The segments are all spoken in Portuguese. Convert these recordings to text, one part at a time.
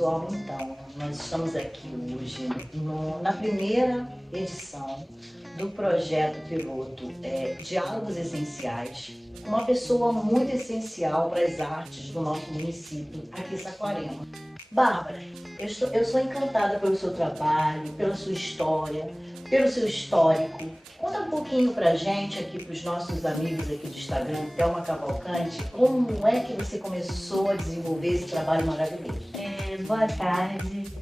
pessoal, então, nós estamos aqui hoje na primeira edição do projeto piloto Diálogos Essenciais, uma pessoa muito essencial para as artes do nosso município, aqui em Saquarema. Bárbara, eu sou encantada pelo seu trabalho, pela sua história, pelo seu histórico. Conta um pouquinho pra gente aqui, pros nossos amigos aqui do Instagram, Thelma Cavalcante, como é que você começou a desenvolver esse trabalho maravilhoso? Boa tarde.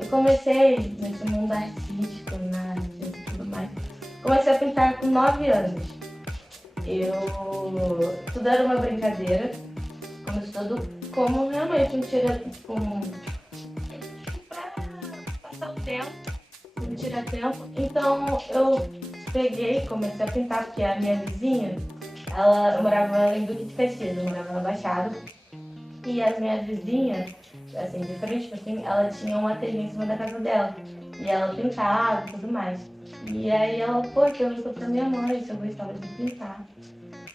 Eu comecei nesse mundo artístico, na arte e tudo mais. Comecei a pintar com 9 anos. Tudo era uma brincadeira, como realmente um pra passar o tempo, um tira-tempo. Então eu peguei e comecei a pintar, porque a minha vizinha, eu morava em Duque de Caxias, eu morava na Baixada. E a minha vizinha, assim, de frente, assim, ela tinha um ateliê em cima da casa dela. E ela pintava e tudo mais. E aí ela perguntou pra minha mãe se eu gostava de pintar.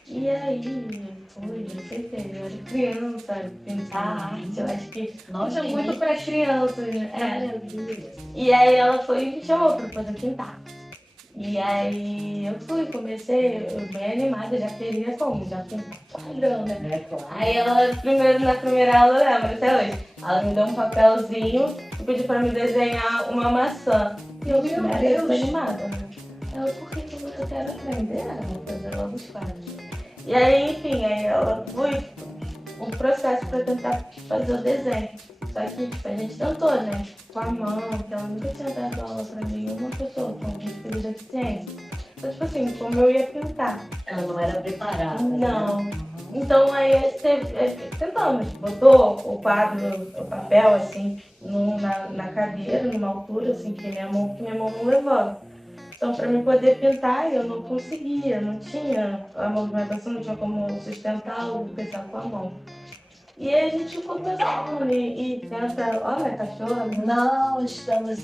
E aí, eu aceitei, eu era criança, pintar arte, eu acho que Nossa, é muito pra crianças, né? Meu Deus. E aí ela foi e me chamou pra poder pintar. E aí eu comecei, bem animada, já queria já pintar padrão, né? Claro. Aí ela, na primeira aula, eu lembro até hoje, ela me deu um papelzinho e pediu pra me desenhar uma maçã. E eu fiquei muito animada, né? Ela, por que eu quero aprender? Eu vou fazer logo os quadros. E aí, enfim, aí ela foi um processo pra tentar fazer o desenho. Só que a gente tentou, né? Com a mão, porque ela nunca tinha dado aula pra nenhuma pessoa com algum tipo de deficiência. Então, tipo assim, como eu ia pintar. Ela não era preparada. Não. Né? Então aí tentamos, botou o quadro, o papel assim, na cadeira, numa altura assim, que minha mão não levava. Então para mim poder pintar eu não conseguia, não tinha a movimentação, não tinha como sustentar ou pensar com a mão. E aí a gente ficou pensando e pensa, olha, cachorro. Não, estamos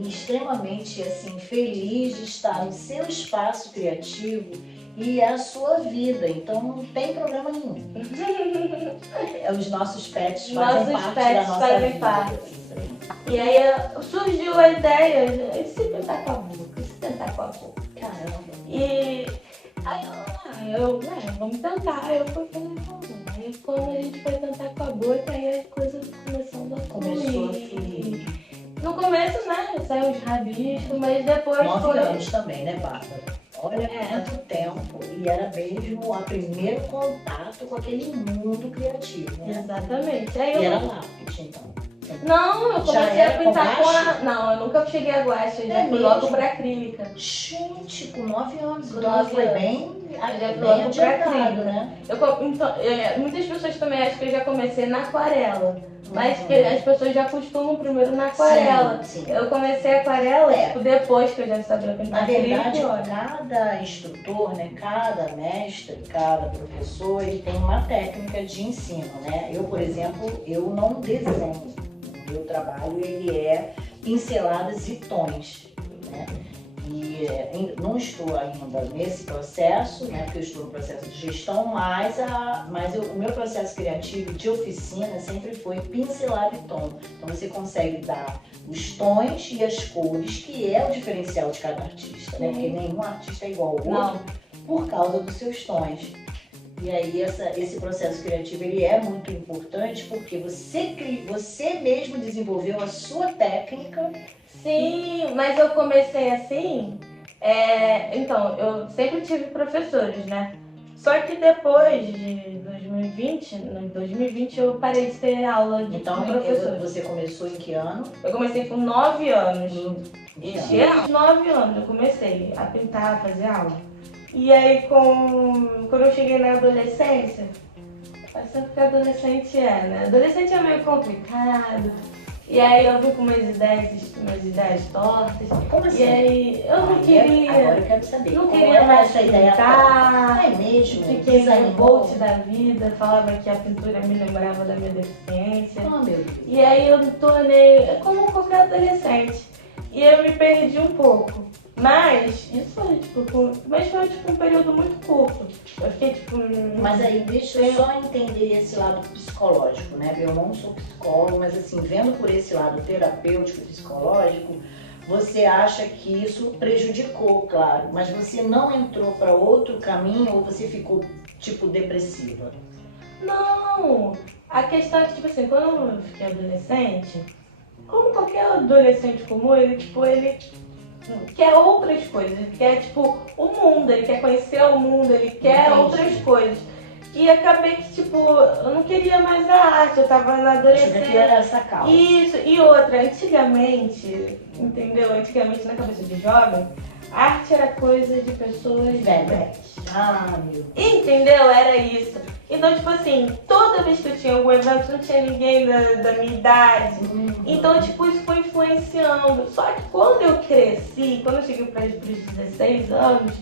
extremamente assim, felizes de estar no seu espaço criativo e é a sua vida, então não tem problema nenhum. Os nossos pets fazem parte da nossa vida. E aí surgiu a ideia, e se pintar com a boca, se tentar com a boca. Caramba. E aí vamos tentar. Aí eu fui falando, aí quando a gente foi tentar com a boca, aí as coisas começando a fluir. No começo, né, saiu os rabiscos, mas depois 9 anos também, né, Bárbara? Olha quanto tempo. E era mesmo o primeiro contato com aquele mundo criativo, né? Exatamente. E era lápis, então. Não, eu comecei a pintar com Não, eu nunca cheguei a guache, eu já fui logo pra acrílica. Gente, com 9 anos, Com 9 foi anos. bem Logo pra acrílica, né? Muitas pessoas também acham que eu já comecei na aquarela, mas que as pessoas já costumam primeiro na aquarela. Sim. Eu comecei a aquarela depois que eu já sabia pintar. Na verdade, cada instrutor, né, cada mestre, cada professor, ele tem uma técnica de ensino, né? Eu, por exemplo, eu não desenho. O meu trabalho ele é pinceladas e tons, né? E não estou ainda nesse processo, né? Porque eu estou no processo de gestão, mas o meu processo criativo de oficina sempre foi pincelado e tom. Então você consegue dar os tons e as cores, que é o diferencial de cada artista, né? Porque nenhum artista é igual ao outro por causa dos seus tons. E aí esse processo criativo ele é muito importante porque você mesmo desenvolveu a sua técnica. Sim, mas eu comecei assim, então, eu sempre tive professores, né? Só que depois de 2020 eu parei de ter aula de professor. Você começou em que ano? Eu comecei com 9 anos. E aos 9 anos eu comecei a pintar, a fazer aula. E aí, quando eu cheguei na adolescência, sabe que adolescente né? Adolescente é meio complicado. E aí eu vim com umas ideias tortas. Como assim? E aí eu não queria. Agora eu quero saber. Não queria mais essa ideia pintar. É mesmo? Fiquei no bolt da vida, falava que a pintura me lembrava da minha deficiência. Oh, meu Deus. E aí eu me tornei como qualquer adolescente. E eu me perdi um pouco. Mas isso foi, tipo, mas foi tipo um período muito curto. Eu fiquei, tipo. Mas aí, deixa eu só entender esse lado psicológico, né? Eu não sou psicólogo, mas assim, vendo por esse lado terapêutico, psicológico, você acha que isso prejudicou, claro, mas você não entrou para outro caminho ou você ficou, tipo, depressiva? Não! A questão é que, tipo assim, quando eu fiquei adolescente, como qualquer adolescente comum, ele quer outras coisas, ele quer, tipo, o mundo, ele quer conhecer o mundo, ele quer Entendi. outras coisas. E acabei que, tipo, eu não queria mais a arte, eu tava na Achei adolescência. que era essa causa. Isso, e outra, antigamente, entendeu? Antigamente na cabeça de jovem, arte era coisa de pessoas velhas. Ah, meu Deus. Entendeu? Era isso. Então, tipo assim, toda vez que eu tinha algum evento, não tinha ninguém da minha idade. Então, tipo, isso foi influenciando. Só que quando eu cresci, quando eu cheguei para os 16 anos,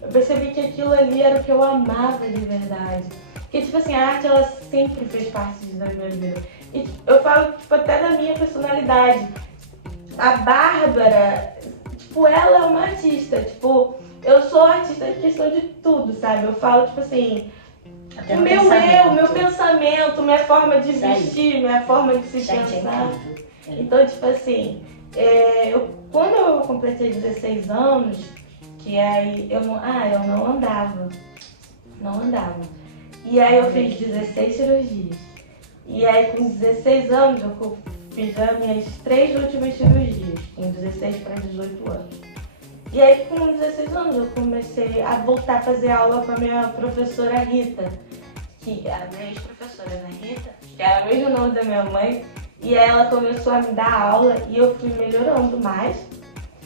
eu percebi que aquilo ali era o que eu amava de verdade. Porque, tipo assim, a arte, ela sempre fez parte da minha vida. E eu falo, tipo, até da minha personalidade. A Bárbara, tipo, ela é uma artista. Tipo, eu sou artista em questão de tudo, sabe? Eu falo, tipo assim, Até o no meu pensamento, minha forma de vestir, minha forma de se Gente, é pensar. incrível. Então, tipo assim, quando eu completei 16 anos, que aí eu não andava. Não andava. E aí eu fiz 16 cirurgias. E aí com 16 anos eu fiz as minhas 3 últimas cirurgias, com 16 para 18 anos. E aí com 16 anos eu comecei a voltar a fazer aula com a minha professora Rita, que é a minha ex-professora, né, Rita, que é o mesmo nome da minha mãe. E aí ela começou a me dar aula e eu fui melhorando mais.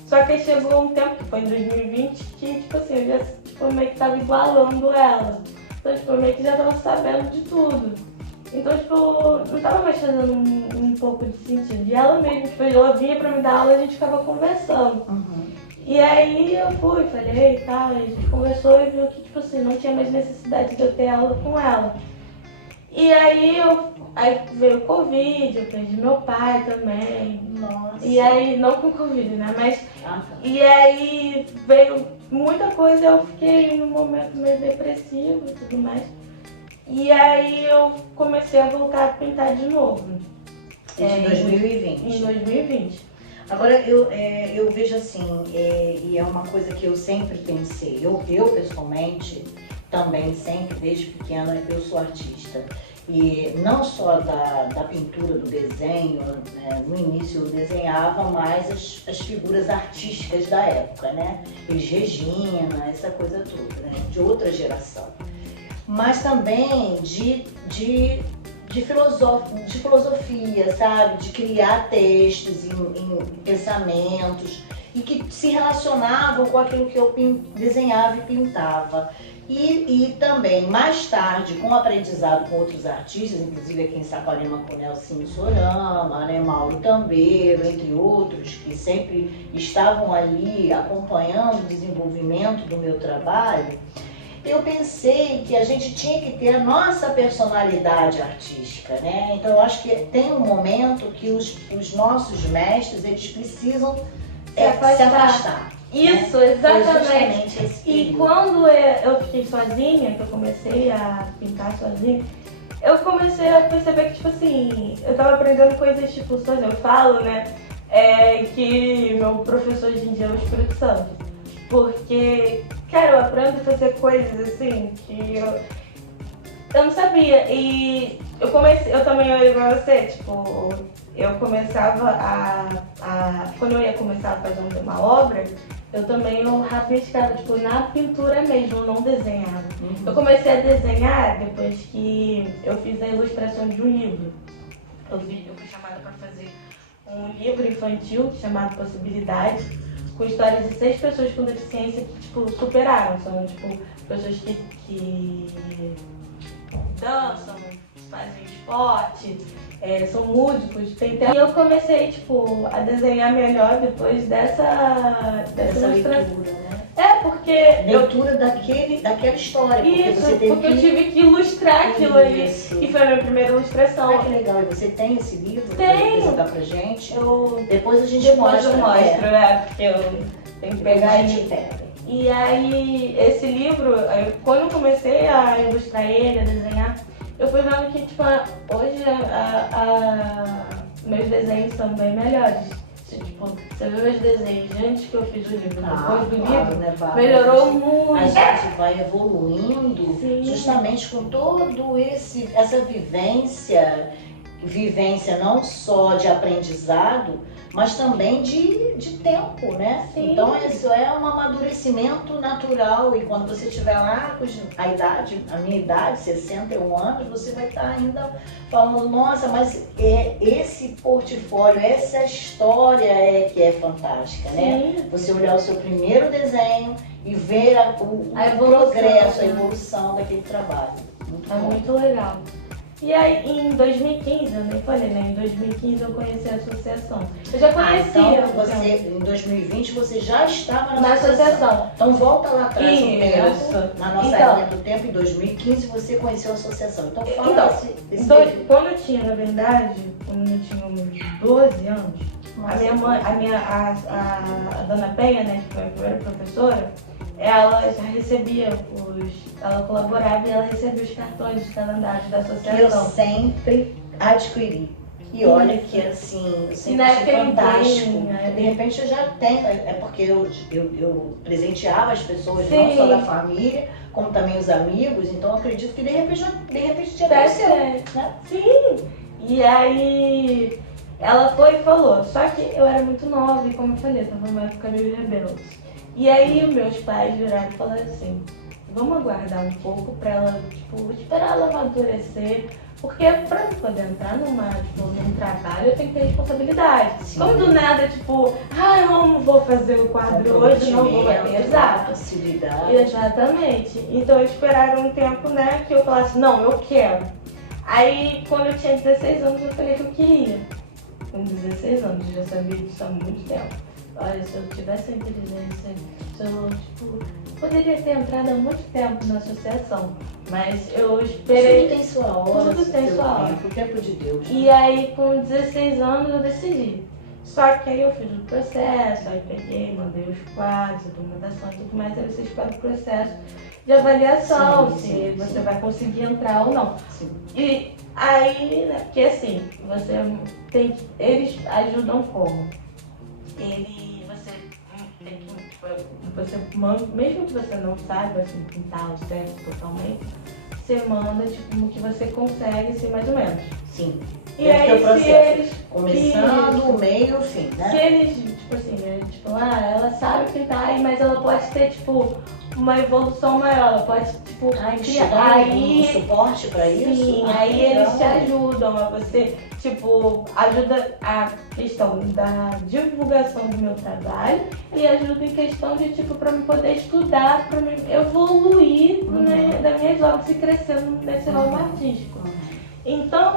Só que aí chegou um tempo, que foi em 2020, que tipo assim, eu já tipo, meio que tava igualando ela. Então tipo, eu meio que já tava sabendo de tudo. Então tipo, não tava mais fazendo um pouco de sentido. E ela mesmo, tipo, ela vinha pra me dar aula e a gente ficava conversando. E aí eu fui, falei e tal, e a gente conversou e viu que tipo assim, não tinha mais necessidade de eu ter aula com ela. E aí veio o Covid, eu perdi meu pai também. Nossa. E aí, não com Covid, né? Mas. Ah, E aí veio muita coisa, eu fiquei num momento meio depressivo e tudo mais. E aí eu comecei a voltar a pintar de novo. Em 2020. Em 2020. Agora, eu vejo assim, e é uma coisa que eu sempre pensei, eu pessoalmente, também sempre, desde pequena, eu sou artista. E não só da pintura, do desenho, né? No início eu desenhava mais as figuras artísticas da época, né? Elis Regina, essa coisa toda, né? De outra geração. Mas também de filosofia, sabe? De criar textos em pensamentos e que se relacionavam com aquilo que eu desenhava e pintava. E também, mais tarde, com o aprendizado com outros artistas, inclusive aqui em Saquarema com Nelsinho Sorama, né, Mauro Tambeiro, entre outros, que sempre estavam ali acompanhando o desenvolvimento do meu trabalho, eu pensei que a gente tinha que ter a nossa personalidade artística, né? Então eu acho que tem um momento que os nossos mestres, eles precisam se afastar. Isso, né? exatamente. Esse E período. quando eu fiquei sozinha, que eu comecei a pintar sozinha, eu comecei a perceber que, tipo assim, eu tava aprendendo coisas, tipo, sozinha. Eu falo, né, que meu professor hoje em dia é o Espírito Santo. Porque, cara, eu aprendo a fazer coisas, assim, que eu não sabia. E eu também era igual a você, tipo, eu começava quando eu ia começar a fazer uma obra, eu rabiscava, tipo, na pintura mesmo, eu não desenhava. Eu comecei a desenhar depois que eu fiz a ilustração de um livro. Eu fui chamada para fazer um livro infantil chamado Possibilidades, com histórias de 6 pessoas com deficiência que, tipo, superaram. São, tipo, pessoas que dançam, fazem esporte, são músicos. E eu comecei, tipo, a desenhar melhor depois dessa ilustração. Leitura, né? Porque Leitura daquela história. Porque isso, você teve porque eu tive que ilustrar aquilo ali. Isso. E foi a minha primeira ilustração. Ah, que legal. E você tem esse livro? Tenho. Você dá pra gente? Eu Depois a gente Depois mostra. eu mostro, porque eu tem que Depois pegar a gente ele. pega. E aí, esse livro, quando eu comecei a ilustrar ele, a desenhar, eu fui vendo que, tipo, hoje meus desenhos são bem melhores. Tipo, você vê meus desenhos antes que eu fiz o livro, depois do livro, né, melhorou muito. A gente vai evoluindo. Sim. Justamente com todo essa vivência não só de aprendizado, mas também de tempo, né? Sim. Então isso é um amadurecimento natural, e quando você tiver lá com a minha idade, 61 anos, você vai estar ainda falando, nossa, mas esse portfólio, essa história que é fantástica, né? Sim. Você olhar o seu primeiro desenho e ver o progresso, a evolução daquele trabalho. É muito legal. E aí, em 2015, eu nem falei, né? Em 2015 eu conheci a associação. Eu já conhecia. Então, em 2020 você já estava na associação. Então volta lá atrás no Isso. tempo, na nossa linha do tempo, em 2015 você conheceu a associação. Então fala quando eu tinha, na verdade, quando eu tinha uns 12 anos, a minha mãe, a dona Penha, né, que foi a primeira professora, ela já recebia ela colaborava e ela recebia os cartões, os calendários da associação. Que eu sempre adquiri. E olha que assim, eu sempre achei fantástico. Né? De repente eu já tenho, porque eu presenteava as pessoas, Sim. não só da família, como também os amigos, então eu acredito que de repente tinha acontecido, né? Sim! E aí ela foi e falou, só que eu era muito nova e como eu falei, tava numa época meio rebelde. E aí meus pais viraram e falaram assim, vamos aguardar um pouco pra ela, tipo, esperar ela amadurecer, porque pra eu poder entrar num trabalho eu tenho que ter responsabilidade. Sim. Como do nada, tipo, eu não vou fazer o quadro hoje, não vou bater, exato. Facilidade. Exatamente. Então esperaram um tempo, né, que eu falasse, não, eu quero. Aí quando eu tinha 16 anos eu falei que eu queria. Com 16 anos, eu já sabia disso há muito tempo. Olha, se eu tivesse a inteligência, poderia ter entrado há muito tempo na associação, mas eu esperei. Tudo tem sua hora, tudo tem sua hora. O tempo de Deus. E aí, com 16 anos, eu decidi. Só que aí eu fiz o processo, aí peguei, mandei os quadros, a documentação e tudo mais, aí você espera o processo de avaliação, se você vai conseguir entrar ou não. Sim. E aí, né, porque assim, eles ajudam como? Mesmo que você não saiba assim, pintar o certo totalmente, você manda tipo o que você consegue, assim, mais ou menos. Sim. E aí, se eles... Começando, o meio, o fim, né? Se eles, tipo assim, ela sabe pintar, mas ela pode ter, tipo, uma evolução maior, ela pode, tipo, aí um suporte pra isso? Sim, aí eles te ajudam a você, tipo, ajuda a questão da divulgação do meu trabalho e ajuda em questão de, tipo, pra eu poder estudar, pra eu evoluir das minhas obras e crescendo nesse ramo artístico. Então,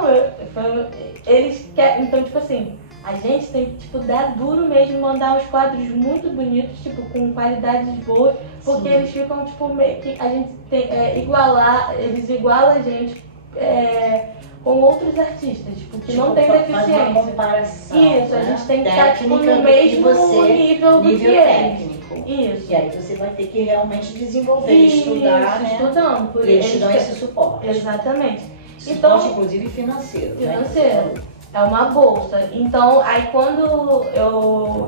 eles querem, então, tipo assim, a gente tem que, tipo, dar duro mesmo, mandar os quadros muito bonitos, tipo, com qualidades boas, porque eles ficam, tipo, meio que a gente tem, eles igualam a gente com outros artistas, tipo, que não tem deficiência. Faz uma comparação, isso, né? a gente tem que estar, tipo, no mesmo nível do que técnico. Isso. E aí você vai ter que realmente desenvolver, estudar, né? Estudando. Por eles te dão esse suporte. Exatamente. Suporte, então, inclusive financeiro. Financeiro. Né? É uma bolsa. Então, aí quando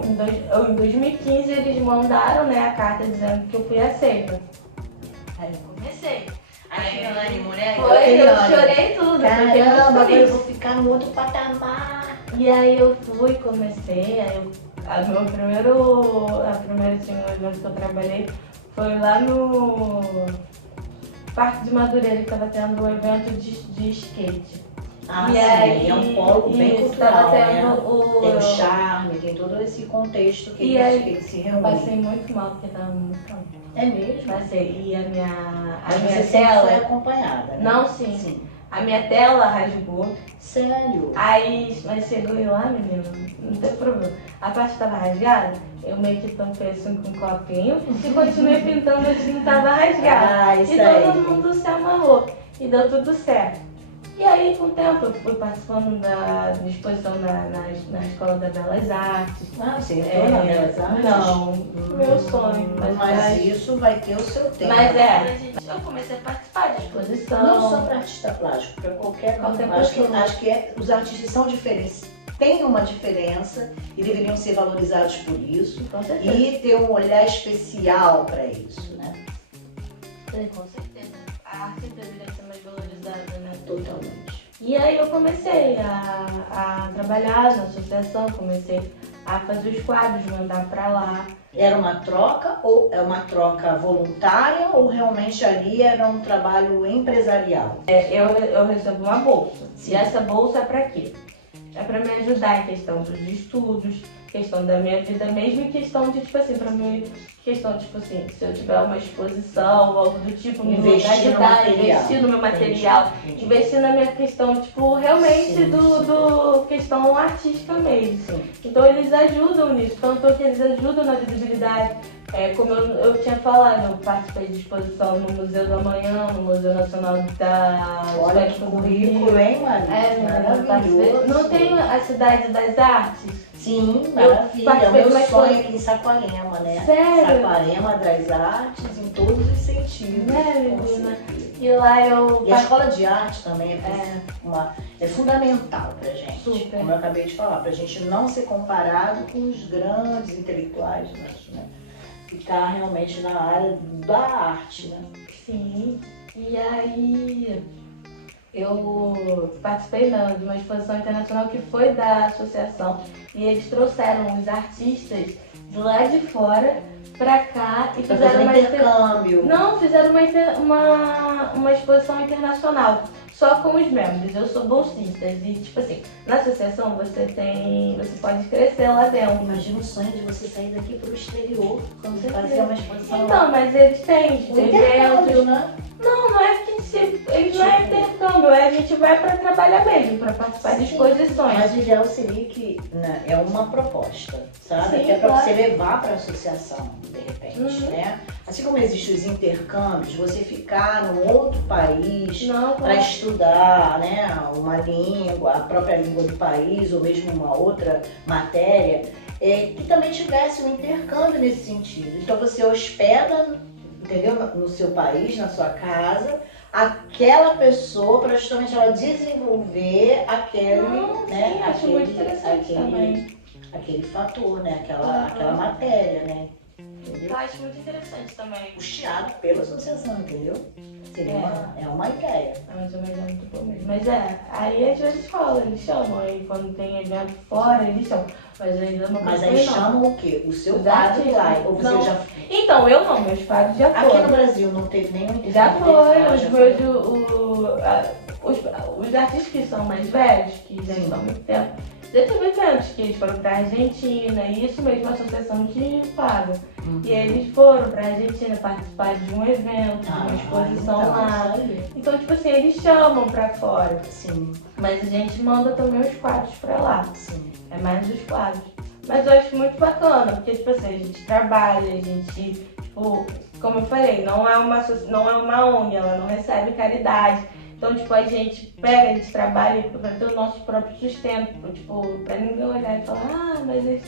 em 2015 eles mandaram, né, a carta dizendo que eu fui aceita. Aí eu comecei. Aí, Anne, mulher, eu chorei tudo. Caramba, agora eu vou ficar no outro patamar. E aí eu fui, comecei, a primeira evento que eu trabalhei foi lá no Parque de Madureira, que estava tendo um evento de skate. E sim, aí, é um polo bem cultural, né? Tem o charme, tem todo esse contexto que se reúne. Eu passei muito mal, porque estava muito calmo. É mesmo? Passei. E a minha tela foi acompanhada, né? Não, sim. A minha tela rasgou. Sério? Aí, mas chegou lá, menina, não tem problema. A parte estava rasgada, eu meio que tampei assim com um copinho e continuei pintando onde não estava rasgado. E todo mundo se amarrou. E deu tudo certo. E aí, com o tempo, eu fui participando da exposição na Escola das Belas Artes. Ah, você entrou na Belas Artes? Não, meu sonho. Mas isso vai ter o seu tempo. Mas eu comecei a participar de exposição. Não só para artista plástico, para qualquer pessoa. Acho que os artistas são diferentes. Tem uma diferença e deveriam ser valorizados por isso. Com certeza. E ter um olhar especial para isso, né? Sim, com certeza. A arte deveria ser mais valorizada, né? Totalmente. E aí eu comecei a trabalhar na associação, comecei a fazer os quadros, mandar para lá. Era uma troca ou é uma troca voluntária ou realmente ali era um trabalho empresarial? Eu recebo uma bolsa. Sim. E essa bolsa é para quê? É para me ajudar em questão dos estudos, questão da minha vida mesmo e questão de, tipo assim, para mim, questão, tipo assim, se eu tiver uma exposição ou algo do tipo, me ajudar, investir no meu material, investir na minha questão, tipo, realmente do questão artística mesmo. Sim. Então eles ajudam nisso, tanto que eles ajudam na visibilidade. Como eu tinha falado, eu participei de exposição no Museu da Manhã, no Museu Nacional da Olha que currículo, hein, Maria? Maravilhoso. Não tem a Cidade das Artes? Sim, maravilha. É o meu sonho aqui em Saquarema, né? Sério? Saquarema das artes em todos os sentidos. Né, menina? E lá eu... E a escola de arte também é fundamental pra gente. Super. Como eu acabei de falar, pra gente não ser comparado com os grandes intelectuais, né? Ficar realmente na área da arte, né? Sim. E aí eu participei de uma exposição internacional que foi da associação e eles trouxeram os artistas de lá de fora pra cá e fizeram um intercâmbio. Não, fizeram uma exposição internacional só com os membros. Eu sou bolsista e, tipo assim, na associação você pode crescer lá dentro. Imagina o sonho de você sair daqui pro exterior quando você fazer uma exposição. Então, mas eles têm intercâmbio, né? Não é que eles não é intercâmbio, a gente vai para trabalhar mesmo, para participar de exposições. Mas o ideal seria que é uma proposta, sabe? Sim, que é para claro. você levar para a associação, de repente, né? Assim como existem os intercâmbios, você ficar num outro país para estudar, né? Uma língua, a própria língua do país, ou mesmo uma outra matéria, que também tivesse um intercâmbio nesse sentido. Então você hospeda, entendeu? No seu país, na sua casa, aquela pessoa para justamente ela desenvolver aquele, né? Sim, acho muito interessante também. Aquele fator, né? Aquela matéria, né? Entendeu? Eu acho muito interessante também. Custeado pela associação, entendeu? Seria uma ideia. Mas é muito bom mesmo. Mas aí às vezes rola, eles chamam. Aí quando tem evento fora, eles chamam. Mas ainda não. Mas aí chamam o quê? O seu quadro lá? Ou você já... Então, eu não, meus quadros já foram. Aqui no Brasil não teve nenhum intercâmbio? Já foi. Os artistas que são mais velhos, que já estão há muito tempo, já teve eventos que eles foram pra Argentina, e isso mesmo a associação que paga. E eles foram pra Argentina participar de um evento, de uma exposição lá. Então, tipo assim, eles chamam pra fora. Sim. Mas a gente manda também os quadros pra lá. Sim. É mais os quadros. Mas eu acho muito bacana, porque, tipo assim, a gente trabalha, a gente, tipo, como eu falei, não é uma ONG, ela não recebe caridade. Então, tipo, a gente trabalha pra ter o nosso próprio sustento, tipo, pra ninguém olhar e falar, mas eles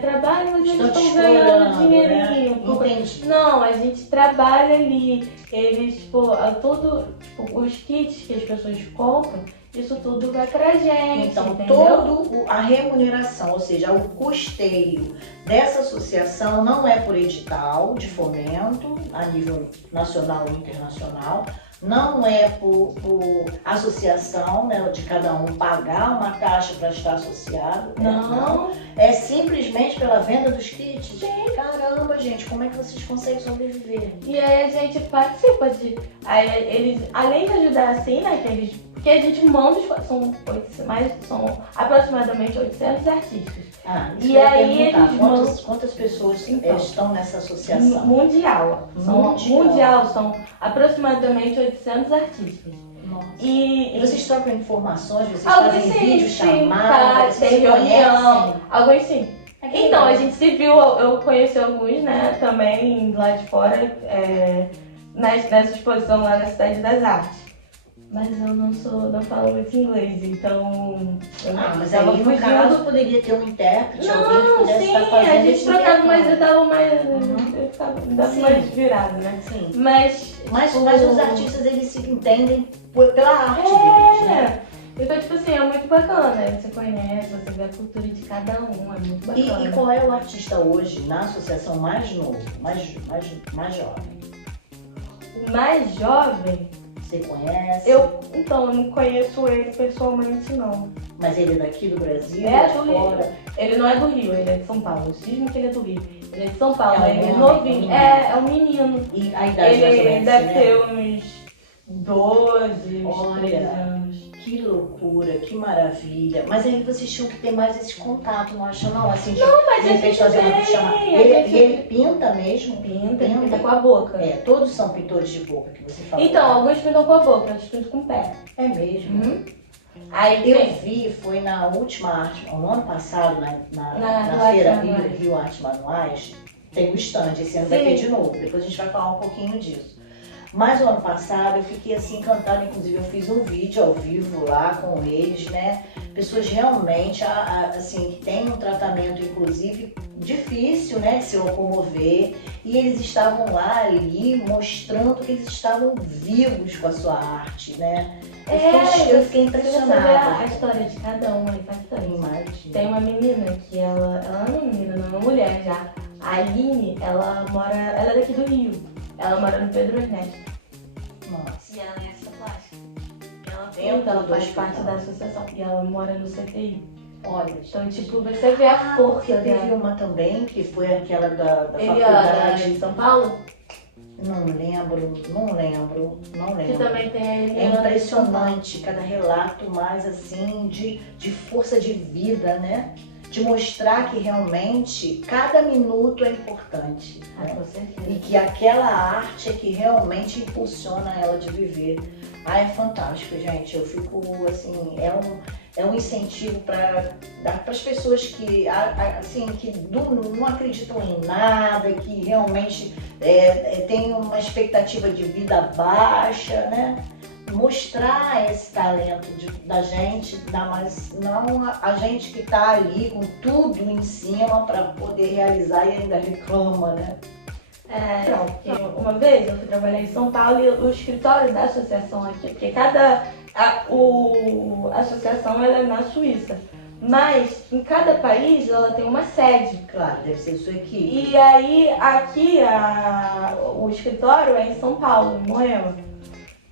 trabalham, mas eles estão ganhando dinheirinho. Né? Não, a gente trabalha ali, eles, tipo, os kits que as pessoas compram, isso tudo vai pra gente, então, entendeu? toda a remuneração, ou seja, o custeio dessa associação não é por edital de fomento a nível nacional ou internacional, não é por associação, né, de cada um pagar uma taxa para estar associado. Não. É simplesmente pela venda dos kits. Caramba, gente, como é que vocês conseguem sobreviver? E aí a gente participa aí eles, além de ajudar assim, né, porque a gente manda, são aproximadamente 800 artistas. E aí eles quantas pessoas estão nessa associação? Mundial. São aproximadamente 800 artistas. Nossa. E vocês trocam informações, vocês alguns fazem vídeo sim, chamadas, tem reunião, alguns sim. Então, legal. a gente se viu, eu conheci alguns, né, também lá de fora, nessa exposição lá na Cidade das Artes. Mas eu não falo muito inglês, então Mas tava aí no fugindo. caso poderia ter um intérprete, alguém que Não, pudesse sim, estar fazendo a gente esse trocava, mas eu intercâmbio. dava mais. Uhum. Eu dava Sim. mais virado, né? Sim. Mas Mas os artistas, eles se entendem pela arte deles, né? Então, tipo assim, é muito bacana, né? Você conhece, você vê a cultura de cada um, é muito bacana. E qual é o artista hoje na associação mais novo, mais jovem? O mais jovem, Você conhece? eu não conheço ele pessoalmente, não. Mas ele é daqui do Brasil? É de do fora? Rio. Ele não é do Rio, ele é de São Paulo. Eu cismo que ele é do Rio. Ele é de São Paulo, É um ele é homem, novinho. É um menino. E a idade mais ou Ele menos, deve né? ter uns 12, uns Olha. 13 anos. Que loucura, que maravilha. Mas aí vocês tinham que ter mais esse contato, não acham não? Assim, de Mas de a repente gente fazer uma tem, chama. a Ele, gente- ele pinta mesmo? Pinta com a boca. Todos são pintores de boca que você falou. Então, alguns pintam com a boca, outros pintam com o pé. É mesmo. Aí Eu tem. vi, foi na última arte, no ano passado, Na na feira Arte Manuais. Rio Artes Manuais, tem o stand, esse ano vai Sim. ter de novo, depois a gente vai falar um pouquinho disso. Mas o ano passado eu fiquei assim encantada, inclusive eu fiz um vídeo ao vivo lá com eles, né? Pessoas realmente, assim, que têm um tratamento, inclusive, difícil, né, de se locomover. E eles estavam lá ali mostrando que eles estavam vivos com a sua arte, né? Eu fiquei Se você vê impressionada. a história de cada um, é impactante. Imagina. Tem uma menina que ela não é uma menina, não é uma mulher já. A Aline, ela é daqui do Rio. Ela mora no Pedro Ernesto. Nossa. E ela é essa plástica. Ela Dentro pinta, ela do faz hospital. parte da associação. E ela mora no CTI. Olha, Então, tipo, você vê a força porque teve dela. uma também, que foi aquela da Eliana, faculdade. de São Paulo, Não lembro. que também tem a É Eliana de São Paulo. impressionante cada relato mais assim de força de vida, né? De mostrar que realmente cada minuto é importante. Ah, Né? com certeza. E que aquela arte é que realmente impulsiona ela de viver. É fantástico, gente. Eu fico assim, é um incentivo para dar para as pessoas que assim que não acreditam em nada, que realmente têm uma expectativa de vida baixa, né? Mostrar esse talento da gente, mas não a gente que está ali com tudo em cima para poder realizar e ainda reclama, né? Uma vez eu fui trabalhar em São Paulo e o escritório da associação aqui, porque a associação ela é na Suíça, mas em cada país ela tem uma sede. Claro, deve ser sua equipe. E aí aqui o escritório é em São Paulo, em Moema.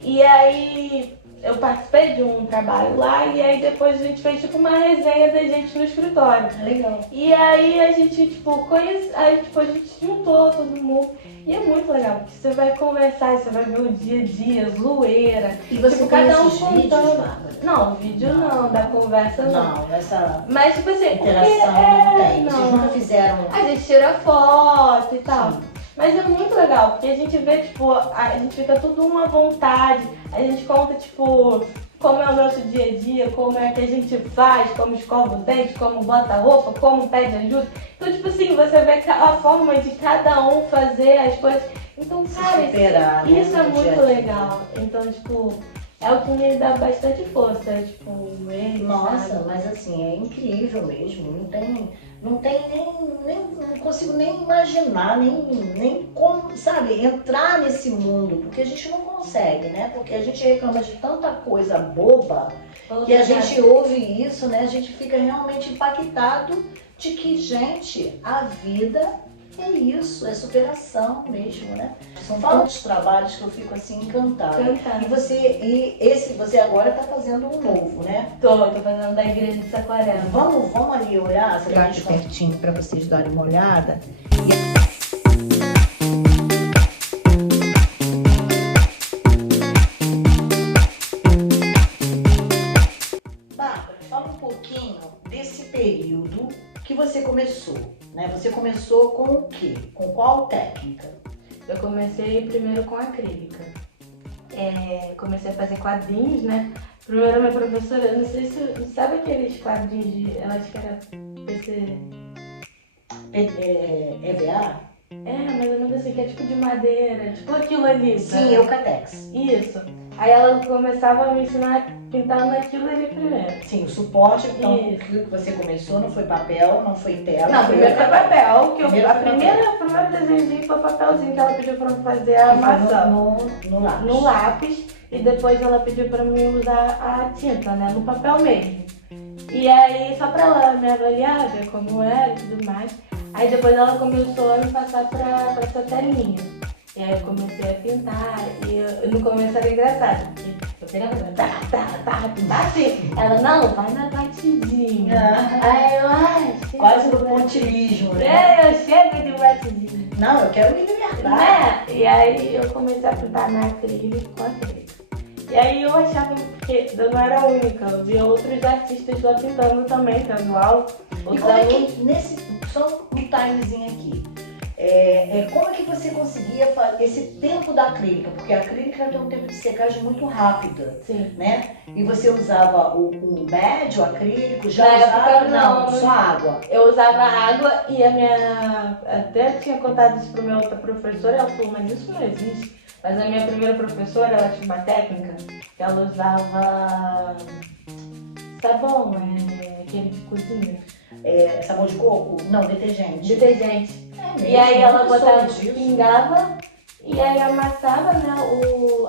E aí eu participei de um trabalho lá e aí depois a gente fez tipo uma resenha da gente no escritório. Legal. E aí a gente, tipo, a gente juntou todo mundo. E é muito legal, porque você vai conversar, você vai ver o dia a dia, zoeira. E você Tipo, tem cada um esses vídeos, contando. Bárbara? Não, vídeo não, da conversa não. Não, essa Mas tipo assim, interação não tem. Vocês nunca fizeram. a gente tira foto e tal. Sim. Mas é muito legal, porque a gente vê, tipo, a gente fica tudo uma vontade, a gente conta, tipo, como é o nosso dia a dia, como é que a gente faz, como escova os dentes, como bota a roupa, como pede ajuda. Então, tipo assim, você vê a forma de cada um fazer as coisas. Então, cara, Superar, né, isso é no dia a muito dia. legal. Então, tipo, é o que me dá bastante força, tipo, eles, Nossa, sabe? mas assim, é incrível mesmo. Não consigo nem imaginar, nem como, sabe, entrar nesse mundo, porque a gente não consegue, né? Porque a gente reclama de tanta coisa boba que a gente ouve isso, né? A gente fica realmente impactado de que, gente, a vida é isso, é superação mesmo, né? São tantos trabalhos que eu fico assim encantada. Cantar. Você agora está fazendo um novo, né? Tô fazendo da igreja de Saquarema. Vamos ali olhar, se dá de pertinho para vocês darem uma olhada. Bárbara, fala um pouquinho desse período que você começou, né? Você começou com o quê? Com qual técnica? Eu comecei primeiro com acrílica. Comecei a fazer quadrinhos, né? Primeiro a minha professora, eu não sei se sabe aqueles quadrinhos de. Eu acho que era PC. EVA? Mais ou menos assim, que é tipo de madeira, tipo aquilo ali. Sim, Eucatex. Isso. Aí ela começava a me ensinar a pintar naquilo ali primeiro. Sim, o suporte, então, Isso. aquilo que você começou não foi papel, não foi tela. Não, primeiro foi papel, que Primeiro a foi primeira desenho foi papelzinho que ela pediu pra eu fazer a Que foi maçã. no lápis. No lápis, e depois ela pediu pra mim usar a tinta, né? No papel mesmo. E aí, só pra ela me avaliar, ver como era e tudo mais. Aí depois ela começou a me passar pra essa telinha. E aí eu comecei a pintar, e no começo era engraçado, porque eu pegava pintar assim. Ela, não, vai na batidinha. Aí eu, Quase no pontilismo, né? eu chego de batidinha. Não, eu quero me libertar. Né? E aí eu comecei a pintar na acrílico com acrílico. E aí eu achava que eu não era a única, eu via outros artistas lá pintando também, tendo aula. E como é que, só um timezinho aqui, como é que você conseguia fazer esse tempo da acrílica? Porque a acrílica tem um tempo de secagem muito rápida, Sim. né? E você usava o médio, o acrílico, já Na usava? época, não, Só água. Eu usava água e a minha... Até tinha contado isso pra minha outra professora, ela falou, mas isso não existe. Mas a minha primeira professora, ela tinha uma técnica que ela usava sabão, aquele de cozinha. Sabão de coco? Não, detergente. Detergente. Mesmo, E aí ela nunca botava, soube disso. pingava, e aí amassava, né,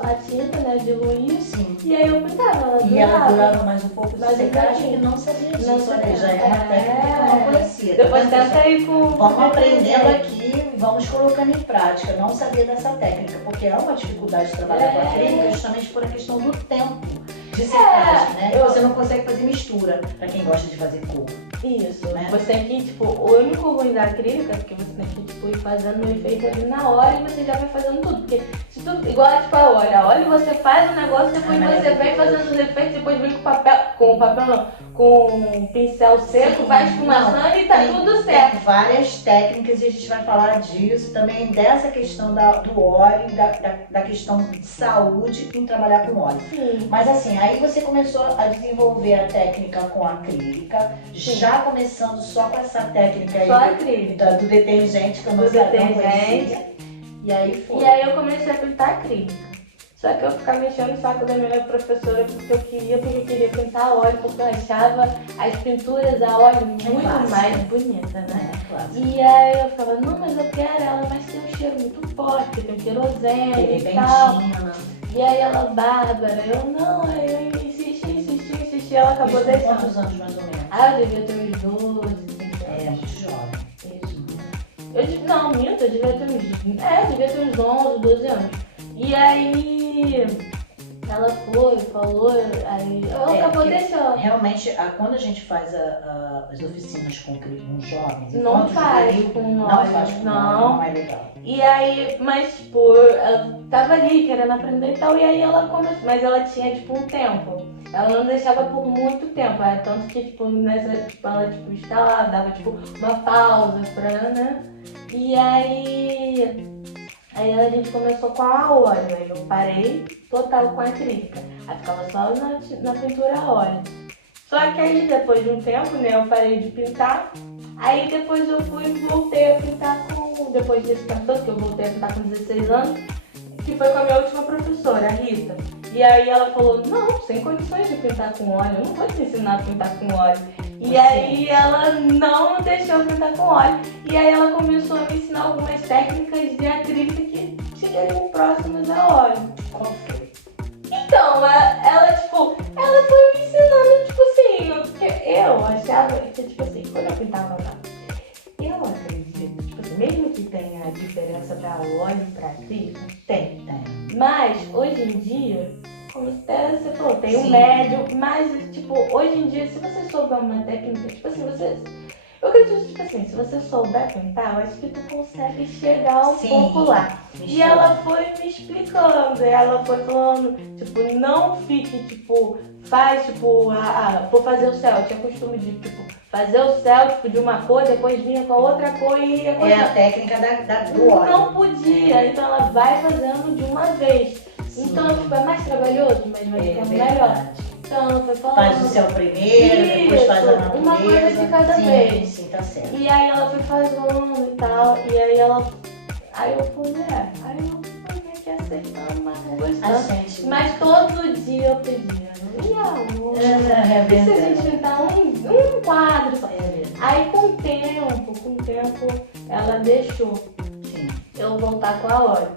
a tinta, né, diluía. Sim. E aí eu pintava, E ela durava mais um pouco de Mais um secagem pouquinho. e não sabia disso. Não Olha, sabia. já é uma técnica que eu não conhecia. tá Depois vendo, tenta pessoal? aí com... Vamos com aprendendo detergente. aqui, vamos colocando em prática. Não sabia dessa técnica, porque é uma dificuldade de trabalhar com a acrílica justamente por a questão do tempo de secagem, né? eu- Você não consegue fazer mistura, pra quem gosta de fazer cor. Isso, Né? você tem que, tipo, o único ruim da acrílica é porque você tem que, tipo, ir fazendo o efeito ali na hora e você já vai fazendo tudo. Porque se tudo, igual tipo a óleo, você faz o negócio, depois você vem fazendo os efeitos, depois vem com papel não, com um pincel seco, Sim, vai esfumaçando e tá tem- tudo certo. Tem várias técnicas e a gente vai falar disso também, dessa questão do óleo, da questão de saúde em trabalhar com óleo. Sim. Mas assim, aí você começou a desenvolver a técnica com acrílica, Sim. já começando só com essa técnica aí Só acrílica. do detergente, que eu não Do sabia, não detergente. conhecia. E aí foi. E aí eu comecei a pintar acrílica. Só que eu ficava mexendo o saco da minha professora porque eu queria pintar a óleo, porque eu achava as pinturas a óleo muito clássico. mais bonitas, né? Claro. E aí eu falava, não, mas eu quero, ela vai ter um cheiro muito forte, porque tem um querosene e tal. Repentina. E aí ela, Bárbara, eu não, aí eu insisti, ela acabou Isso com deixando. quantos anos mais ou menos? Ah, eu devia ter uns 12, 13 É, anos. muito jovem. Isso. Não, minto, eu devia ter uns 11, 12 anos. E aí ela falou, aí ela acabou porque deixando. Realmente, quando a gente faz as oficinas com jovens, Não enquanto faz juvenil, com não óleo, faz com não. óleo, não é legal. E aí, mas tipo, ela tava ali querendo aprender e tal, e aí ela começou, mas ela tinha tipo um tempo. Ela não deixava por muito tempo, tanto que tipo, ela tipo, instalava, dava tipo uma pausa pra, né? E aí a gente começou com a óleo, aí eu parei total com a acrílica. Aí ficava só na pintura a óleo. Só que aí depois de um tempo, né, eu parei de pintar. Aí depois eu voltei a pintar depois desse tempo todo, que eu voltei a pintar com 16 anos, que foi com a minha última professora, a Rita. E aí ela falou, não, sem condições de pintar com óleo, eu não vou te ensinar a pintar com óleo. E aí ela não deixou eu pintar com óleo. E aí ela começou a me ensinar algumas técnicas de acrílica que seriam próximas a óleo. Qual foi? Então, ela foi me ensinando, tipo assim, porque eu achava que, tipo assim, quando eu pintava lá, eu acredito, tipo assim, mesmo que tenha a diferença da óleo pra acrílico, tem. Mas, hoje em dia, como até você falou, tem um Sim. médio, mas, tipo, hoje em dia, se você souber uma técnica, tipo assim, eu acredito, tipo assim, se você souber pintar, eu acho que tu consegue chegar um Sim. pouco lá. E ela foi me explicando, ela foi falando, tipo, não fique, tipo, faz, tipo, vou fazer o céu. Eu tinha costume de, tipo, fazer o céu, tipo, de uma cor, depois vinha com a outra cor e ia É a técnica do óleo. não podia, então ela vai fazendo de uma vez. Sim. Então, tipo, é mais trabalhoso, mas vai ficando melhor. Então ela foi falando. Faz o céu primeiro, depois faz a Isso, natureza. uma coisa de cada sim, vez. Sim, tá certo. E aí ela foi fazendo e tal, e aí eu falei, aí eu falei, que aceitando, mas não A gostando. gente... Mas todo dia eu pedia, e amor, É se a verdade. gente pintar um quadro só. É verdade. Aí com o tempo, ela deixou Sim. eu voltar com a óleo.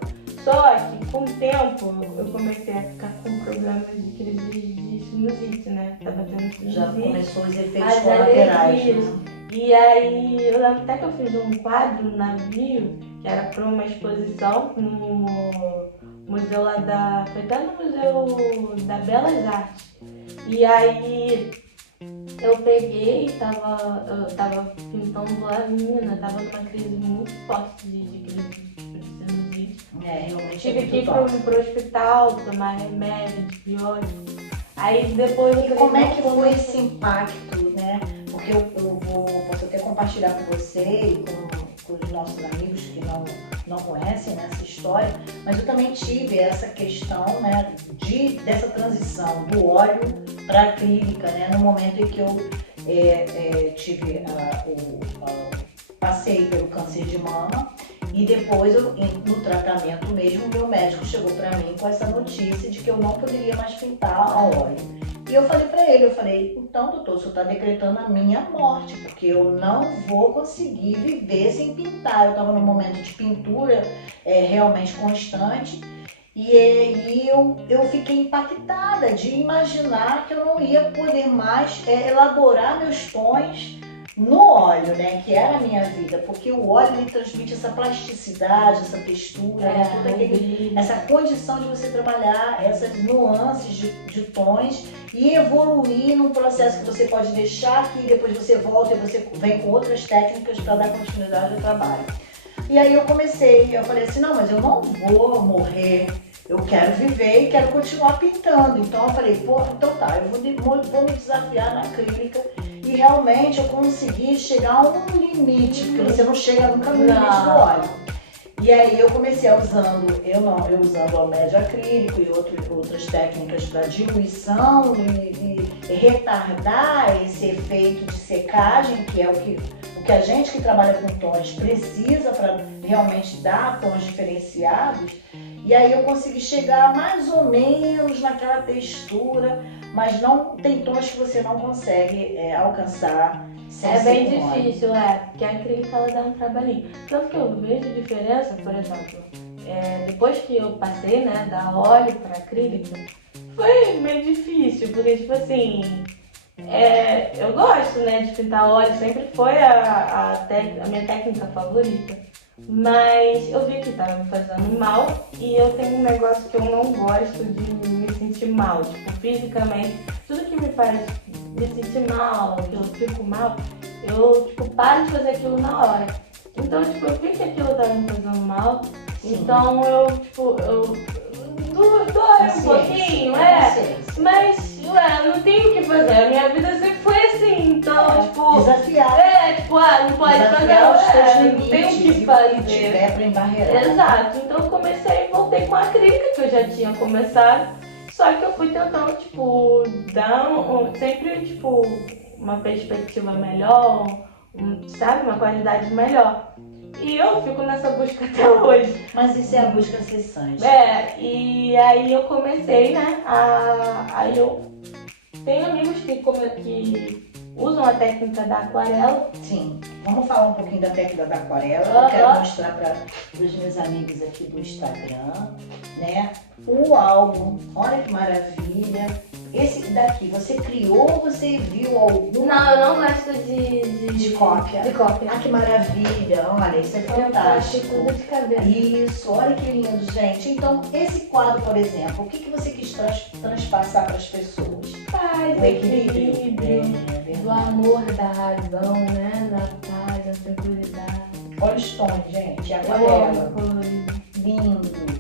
Só que com o tempo eu comecei a ficar com problemas de crise de sinusite, né? Tava tendo sinusite. Já começou os efeitos As colaterais, alergias. né? E aí eu lembro até que eu fiz um quadro no navio, que era para uma exposição no museu lá da. Foi até no Museu da Belas Artes. E aí eu peguei, eu tava pintando a mina, tava numa crise muito forte de crise de sinusite. Realmente Tive é que ir muito pro hospital, tomar remédio, antibiótico. Aí depois E como é que foi esse impacto, né? Porque posso até compartilhar com você e com os nossos amigos que não conhecem, né, essa história, mas eu também tive essa questão, né, dessa transição do óleo para a acrílica, né, no momento em que eu passei pelo câncer de mama. E depois, no tratamento mesmo, meu médico chegou para mim com essa notícia de que eu não poderia mais pintar a óleo. E eu falei para ele, então doutor, o senhor está decretando a minha morte, porque eu não vou conseguir viver sem pintar. Eu estava num momento de pintura realmente constante e eu fiquei impactada de imaginar que eu não ia poder mais elaborar meus tons no óleo, né, que era a minha vida, porque o óleo ele transmite essa plasticidade, essa textura, né, toda essa condição de você trabalhar essas nuances de tons e evoluir num processo que você pode deixar aqui, depois você volta e você vem com outras técnicas para dar continuidade ao trabalho. E aí eu falei assim, não, mas eu não vou morrer, eu quero viver e quero continuar pintando. Então eu falei, então tá, eu vou me desafiar na acrílica. E realmente eu consegui chegar a um limite, porque você não chega nunca no limite do óleo. E aí eu comecei eu usando o médio acrílico e outras técnicas para diluição e retardar esse efeito de secagem, que é o que a gente que trabalha com tons precisa para realmente dar tons diferenciados. E aí eu consegui chegar mais ou menos naquela textura, mas não tem tons que você não consegue alcançar sem É bem ser com óleo. difícil, porque a acrílica ela dá um trabalhinho. Tanto que eu vejo diferença, por exemplo, depois que eu passei, né, da óleo para acrílica, foi meio difícil, porque tipo assim, eu gosto, né, de pintar óleo, sempre foi a minha técnica favorita. Mas eu vi que estava me fazendo mal e eu tenho um negócio que eu não gosto de me sentir mal, tipo, fisicamente, tudo que me faz me sentir mal, que eu fico mal, eu, tipo, paro de fazer aquilo na hora. Então, tipo, eu vi que aquilo estava me fazendo mal, então eu dói um pouquinho, mas, não tem o que fazer, a minha vida sempre foi assim, então, tipo... Desafiar. não pode Desafiar os seus fazer, não limites, tem o que e fazer. tiver para embarrear. Exato, então eu voltei com a acrílica, que eu já tinha começado, só que eu fui tentando, tipo, dar sempre, tipo, uma perspectiva melhor, sabe, uma qualidade melhor. E eu fico nessa busca até hoje. Mas isso é a busca incessante. E aí eu comecei, né, aí eu tenho amigos que usam a técnica da aquarela. Sim, vamos falar um pouquinho da técnica da aquarela. Eu quero mostrar para os meus amigos aqui do Instagram, né? O álbum, olha que maravilha. Esse daqui, você criou ou você viu algum? Não, eu não gosto de cópia. De cópia. Ah, que maravilha, olha, isso é Eu fantástico. faço tudo de cabeça. Isso, olha que lindo, gente. Então, esse quadro, por exemplo, o que você quis transpassar para as pessoas? Paz, O equilíbrio. Do amor, da razão, né? Da paz, da tranquilidade. Olha os tons, gente. Aquarela. Lindo.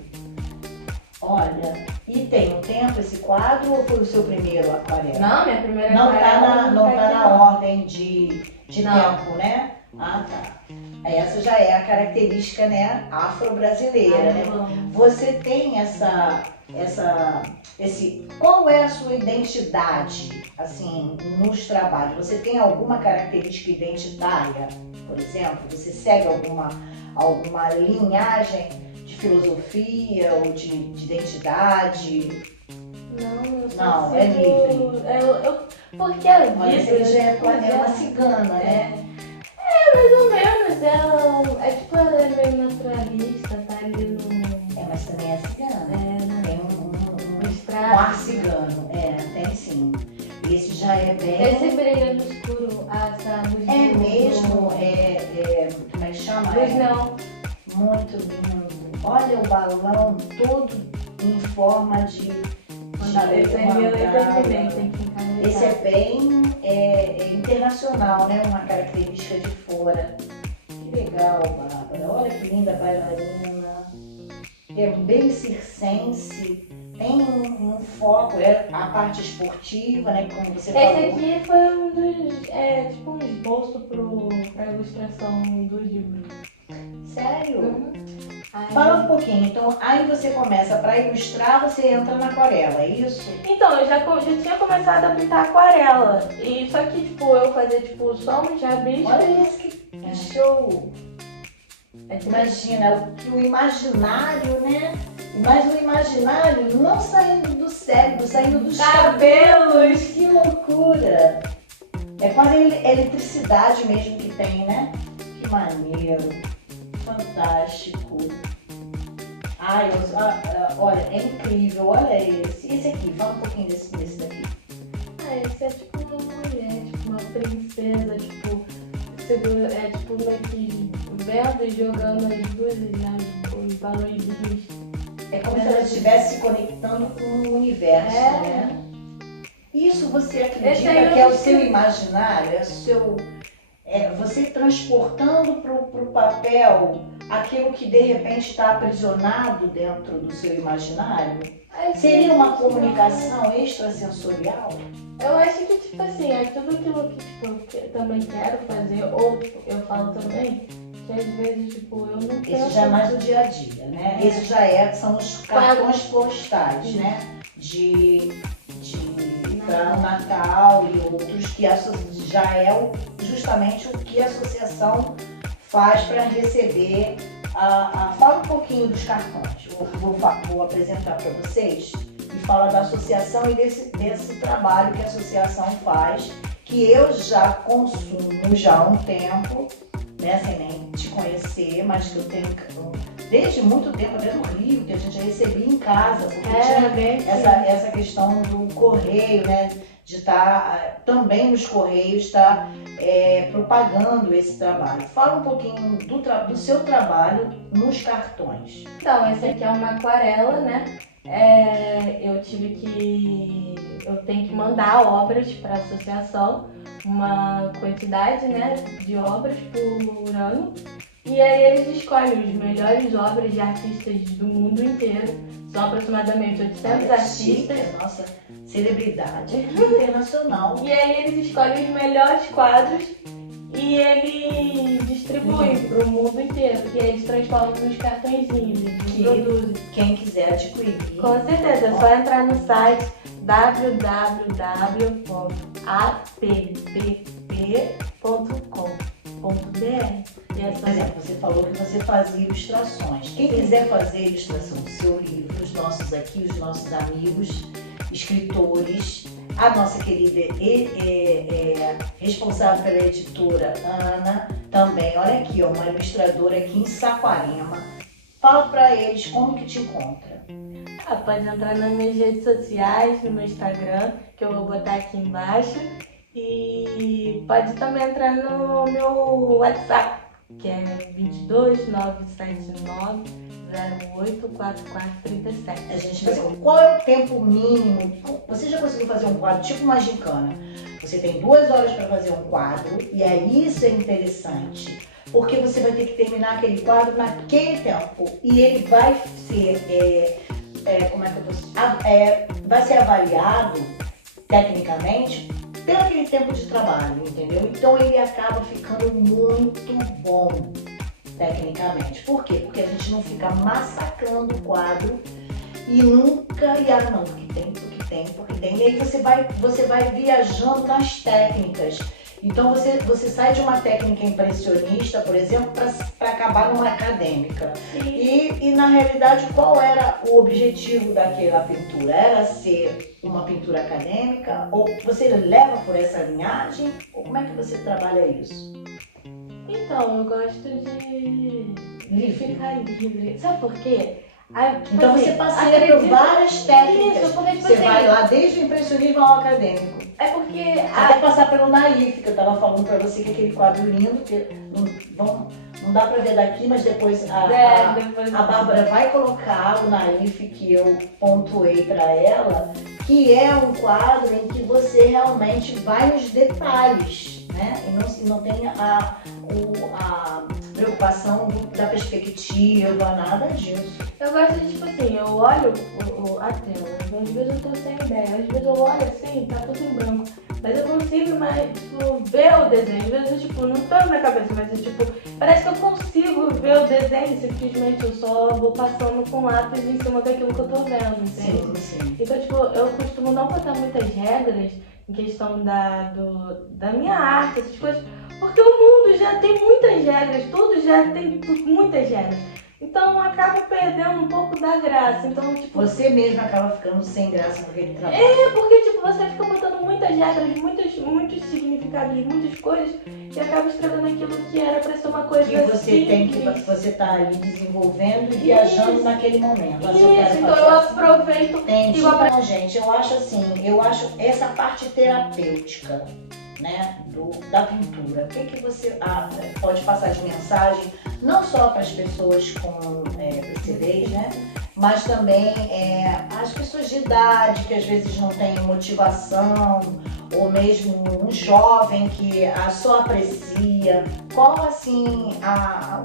Olha, e tem um tempo esse quadro ou foi o seu primeiro aquarela? Não, minha primeira Não aquarela. Não tá na ordem de tempo, né? Ah, tá. Essa já é a característica, né, afro-brasileira, né? Você tem qual é a sua identidade, assim, nos trabalhos? Você tem alguma característica identitária, por exemplo? Você segue alguma linhagem de filosofia ou de identidade? Não, eu só Não, sigo, é livre. Porque a vida... Mas você já é uma cigana, né? Mais ou menos, ela é meio naturalista, tá ali no... Mas também é cigana. Tem um estrado. ar cigano. Tem sim. Esse já é bem... Esse brilho no escuro, essa luz... É mesmo, como é que chama? Luz não. Muito lindo. Olha o balão todo em forma de Esse aí eu terminei, tem que encarar. Esse é bem internacional, né? Uma característica de fora. Que legal, Bárbara. Olha que linda bailarina. É bem circense. Tem um foco, a parte esportiva, né? Como você falou. Esse aqui foi um dos, tipo um esboço pra ilustração do livro. Sério? Fala um pouquinho. Então, aí você começa, para ilustrar, você entra na aquarela, é isso? Então, eu já tinha começado a pintar aquarela. E só que, tipo, eu fazia, tipo, sombras de rabisco. Olha isso, que show! Imagina, o imaginário, né? Mas o imaginário não saindo do cérebro, saindo dos cabelos. Que loucura! É quase eletricidade mesmo que tem, né? Que maneiro! Fantástico! Ai, olha, é incrível, olha esse. Esse aqui, fala um pouquinho desse daqui. Esse é tipo uma mulher, tipo uma princesa, tipo, tipo meio que vendo e jogando as luzes, né, os balõezinhos. É como se ela estivesse se conectando com o universo, né? Isso você acredita que é o seu imaginário, é o seu... você transportando para o papel aquilo que de repente está aprisionado dentro do seu imaginário? Seria uma comunicação extrasensorial? Eu acho que, tipo assim, é tudo aquilo que, tipo, eu também quero fazer, ou tipo, eu falo também, que às vezes, tipo, eu não quero... Esse já é mais o dia a dia, né? Esse já são os cartões postais, né? Para o Natal e outros, que já é justamente o que a associação faz para receber. Fala um pouquinho dos cartões. Vou apresentar para vocês e fala da associação e desse trabalho que a associação faz, que eu já consumo já há um tempo, né, sem nem te conhecer, mas que eu tenho desde muito tempo, desde o Rio, que a gente recebia em casa, porque tinha essa questão do correio, né, de estar também nos correios, propagando esse trabalho. Fala um pouquinho do seu trabalho nos cartões. Então, esse aqui é uma aquarela, né? Eu tenho que mandar obras para a associação, uma quantidade, né, de obras por ano. E aí eles escolhem as melhores obras de artistas do mundo inteiro. São aproximadamente 800 artistas. Nossa, celebridade internacional. E aí eles escolhem os melhores quadros e eles distribuem para o mundo inteiro. E aí eles transformam nos cartõezinhos, eles produzem. Quem quiser adquirir. Com certeza, é só entrar no site www.apppp.com.br. Por exemplo, você falou que você fazia ilustrações. Quem quiser fazer ilustração do seu livro, os nossos amigos, escritores, a nossa querida responsável pela editora, Ana, também, olha aqui, uma ilustradora aqui em Saquarema. Fala para eles como que te encontra. Pode entrar nas minhas redes sociais, no meu Instagram, que eu vou botar aqui embaixo. E pode também entrar no meu WhatsApp, que é 22 979 08 4437. A gente vai ver qual é o tempo mínimo. Você já conseguiu fazer um quadro tipo uma gincana? Você tem 2 horas para fazer um quadro, e aí isso é interessante, porque você vai ter que terminar aquele quadro naquele tempo, e ele vai ser, vai ser avaliado tecnicamente pelo aquele tempo de trabalho, entendeu? Então ele acaba ficando muito bom tecnicamente. Por quê? Porque a gente não fica massacrando o quadro e nunca, não, porque tem. E aí você vai viajando nas técnicas. Então você sai de uma técnica impressionista, por exemplo, para acabar numa acadêmica. E na realidade, qual era o objetivo daquela pintura? Era ser uma pintura acadêmica? Ou você leva por essa linhagem? Ou como é que você trabalha isso? Então, eu gosto de ficar livre. Sabe por quê? Então você passeia por várias técnicas. Isso, porque, tipo você assim, vai lá desde o impressionismo ao acadêmico. É porque... Até passar pelo Naif, que eu tava falando pra você que aquele quadro lindo, que não dá pra ver daqui, mas depois a Bárbara vai colocar o Naif que eu pontuei pra ela, que é um quadro em que você realmente vai nos detalhes, né? E não tem a preocupação da perspectiva, nada disso. Eu gosto de, tipo assim, eu olho a tela, às vezes eu tô sem ideia, às vezes eu olho assim, tá tudo em branco, mas eu consigo mais, tipo, ver o desenho, às vezes eu, tipo, não tô na minha cabeça, mas eu, tipo, parece que eu consigo ver o desenho, simplesmente eu só vou passando com lápis em cima daquilo que eu tô vendo, entende? Sim. Então, tipo, eu costumo não botar muitas regras em questão da minha arte, essas coisas, porque o mundo já tem muitas regras, tudo já tem muitas regras. Então acaba perdendo um pouco da graça. Então, tipo, você mesma acaba ficando sem graça com aquele trabalho. Porque tipo, você fica botando muitas regras, muitos significados, muitas coisas e acaba escrevendo aquilo que era pra ser uma coisa que você tá ali desenvolvendo e viajando naquele momento. Então eu aproveito. Então, gente, eu acho essa parte terapêutica, né, da pintura. O que você pode passar de mensagem, não só para as pessoas com PCDs, né, mas também as pessoas de idade que às vezes não têm motivação, ou mesmo um jovem que só aprecia. Qual assim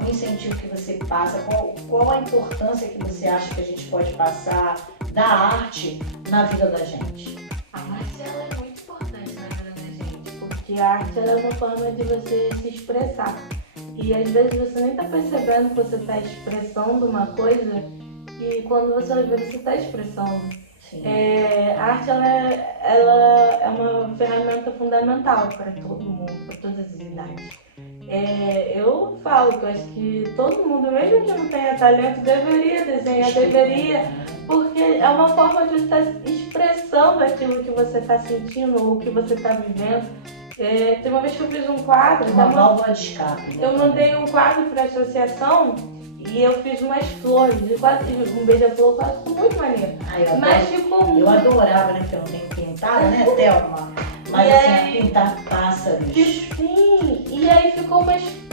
o incentivo que você passa? Qual a importância que você acha que a gente pode passar da arte na vida da gente? A arte ela é muito importante na vida da gente, porque a arte ela é uma forma de você se expressar. E às vezes você nem tá percebendo que você tá expressando uma coisa e quando você vai ver, você tá expressando. A arte ela é uma ferramenta fundamental para todo mundo, para todas as idades. Eu falo que eu acho que todo mundo, mesmo que não tenha talento, deveria desenhar, porque é uma forma de estar expressando aquilo que você está sentindo ou que você está vivendo. Tem uma vez que eu fiz um quadro, uma válvula de escape, né? Eu mandei um quadro para a associação e eu fiz umas flores, um beija-flor, quase ficou muito maneiro. Mas ficou muito... Eu adorava, né, porque eu não tenho pintada, né, Thelma? Mas assim, pintar pássaros. Sim, e aí ficou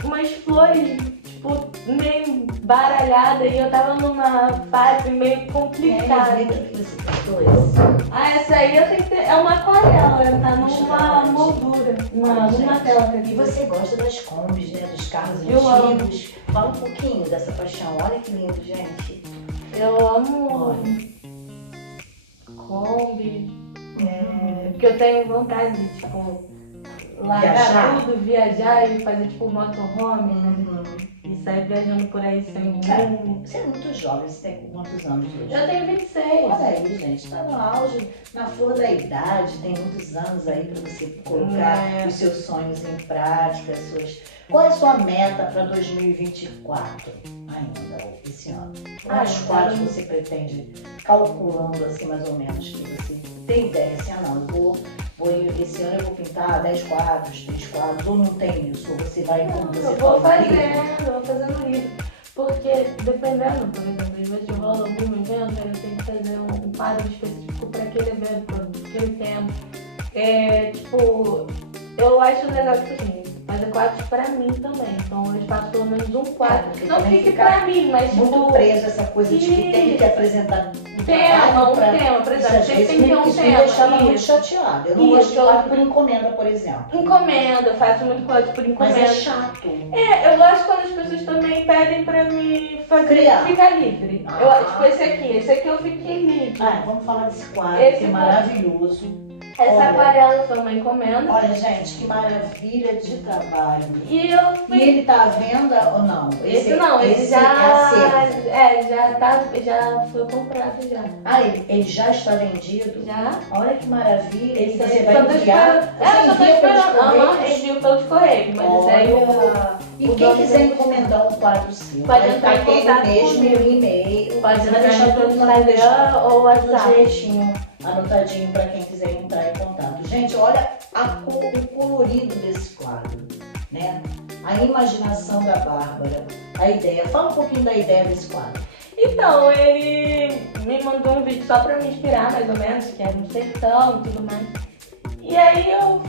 umas flores, tipo, meio baralhada e eu tava numa fase meio complicada. Essa aí eu tenho que ter, é uma aquarela, tá numa moldura, numa tela. E você gosta das combis, né, dos carros antigos. Fala um pouquinho dessa paixão, olha que lindo, gente. Eu amo Kombi, porque eu tenho vontade de, tipo, largar tudo, viajar e fazer, tipo, motorhome, né? E sair viajando por aí sem rumo. Você é muito jovem, você tem quantos anos hoje? Eu tenho 26. Olha aí, gente, tá no auge, na flor da idade, tem muitos anos aí pra você colocar os seus sonhos em prática, Qual é a sua meta para 2024 ainda, esse ano? Quais quadros você pretende, calculando assim mais ou menos, que você tem ideia, assim, esse ano eu vou pintar 10 quadros, 3 quadros, ou não tem isso? Ou você vai como você eu vou fazendo livro. Porque dependendo, por exemplo, às vezes rola algum evento, eu tenho que fazer um quadro específico para aquele evento, para aquele tema. Eu acho legal, tipo assim, fazer quadros pra mim também. Então eu faço pelo menos um quadro. Não fique pra mim, mas muito preso essa coisa de que tem que apresentar um tema, por exemplo. Sempre tem que ter um tema. Isso me deixava muito chateada. Eu não gosto de quadro por encomenda, por exemplo. Encomenda, eu faço muito quadro por encomenda. Mas é chato. Eu gosto quando as pessoas também pedem pra me fazer ficar livre. Esse aqui eu fiquei livre. Vamos falar desse quadro que é maravilhoso. Essa Olha. aquarela foi uma encomenda. Olha, gente, que maravilha de trabalho. E eu fui. E ele tá à venda ou não? Esse não, esse esse já. é acervo. Já foi comprado já. Ah, ele já está vendido? Já? Olha que maravilha. E Esse você aí, vai só tô enviar? esperando. É, só tô envia pelos esperando. Aham, correios? envio pelos correios, mas esse aí Olha. E o quem dono quiser do- encomendar um quadro seu, Pode vai entrar em ter contato mesmo comigo. o e-mail. pode Você vai entrar deixar no tudo Instagram ou tudo WhatsApp. direitinho, anotadinho para quem quiser entrar em contato. Gente, olha o colorido desse quadro, né? A imaginação da Bárbara, a ideia. Fala um pouquinho da ideia desse quadro. Então, ele me mandou um vídeo só pra me inspirar, mais ou menos, que era um sertão e tudo mais. E aí eu